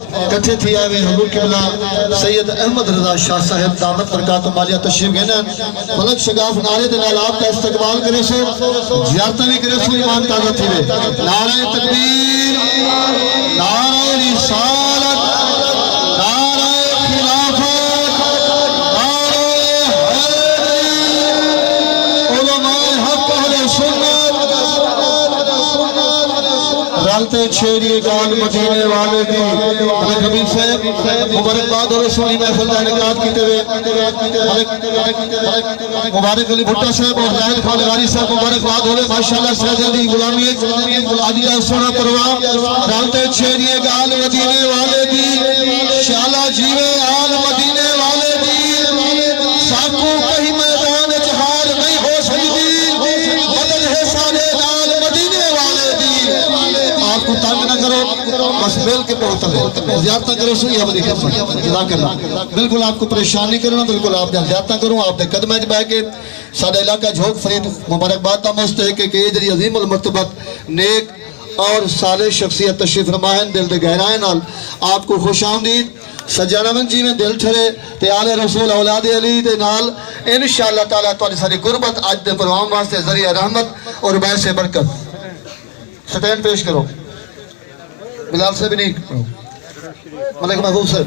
کٹھے تھی آئے حضور قبلہ سید احمد رضا شاہ صاحب دامت برکات و مالیہ تشریف گئنا ملک شگاف نعرے دلال آپ کا استقبال کرے سو زیارتہ بھی کرے سو ایمان تازہ تھی وے نعرہ تکبیر نعرہ رسالت نعرہ خلافت نعرہ حیدری علماء حق اہل سنت رالتے چھیڑیے گال مدینے والے دی ملک حبیب صاحب مبارکباد اور رسولی محفل کا انعقاد کیتے ہوئے مبارک علی بھٹا صاحب اور زاہد خالغاری صاحب مبارکباد ہوئے ماشاءاللہ سید علی غلامی عادیہ سونا پروا رالتے چھیڑیے گال مدینے والے دی شالہ جیوے آل مدینے والے دی ساکو کہیں میدان جہار نہیں ہو سکتی بدل ہے سالے گال مدینے والے دی آپ کو تنگ نہ کرو بس بیل کے پہنچتا ہے زیادہ کرو سوئی ہم دیکھیں جزاک اللہ بالکل آپ کو پریشان نہیں کرنا بالکل آپ نے زیادہ کروں آپ نے قدمہ جبہ کے سادہ علاقہ جھوک فرید مبارکباد تا مستحق ہے کہ یہ جری عظیم المرتبت نیک اور صالح شخصیت تشریف رمائن دل دے گہرائن نال آپ کو خوش آمدید سجانہ من جی میں دل ٹھرے تے آل رسول اولاد علی دے نال انشاءاللہ تعالیٰ توالی ساری قربت آج دے پروام واسطے ذریعہ رحمت اور باعث برکت سٹین پیش کرو بلال سے بھی نہیں کرو ملک محبوب صاحب